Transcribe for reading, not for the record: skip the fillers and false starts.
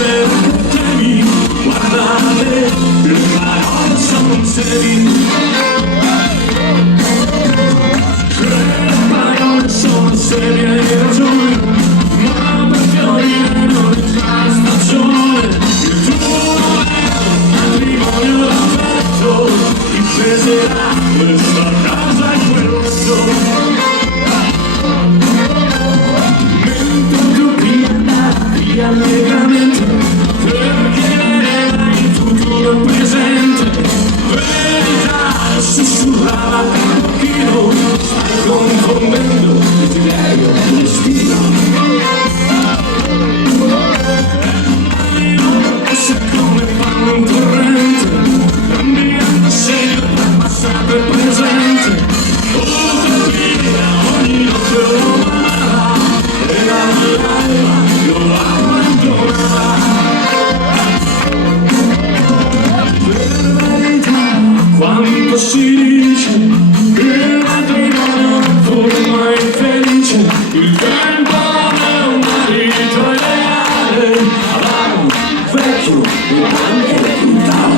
divertimi, guardate, le parole sono serie. Le parole sono serie, hai ragione, ma per fiorire non entra stagione. Il tuo matrimonio d'affetto difeserà questa casa e quello sole. Allegramente perché era il futuro presente, verità sussurrava il pochino, stai confondendo il desiderio e il destino. E se come fanno un torrente, cambiando segno tra passato e presente, utopia ogni notte lo amarà, e l'alba io la quando si dice che il matrimonio forma infelice, il tempo è un marito ideale, avamo vecchio e anche quintale.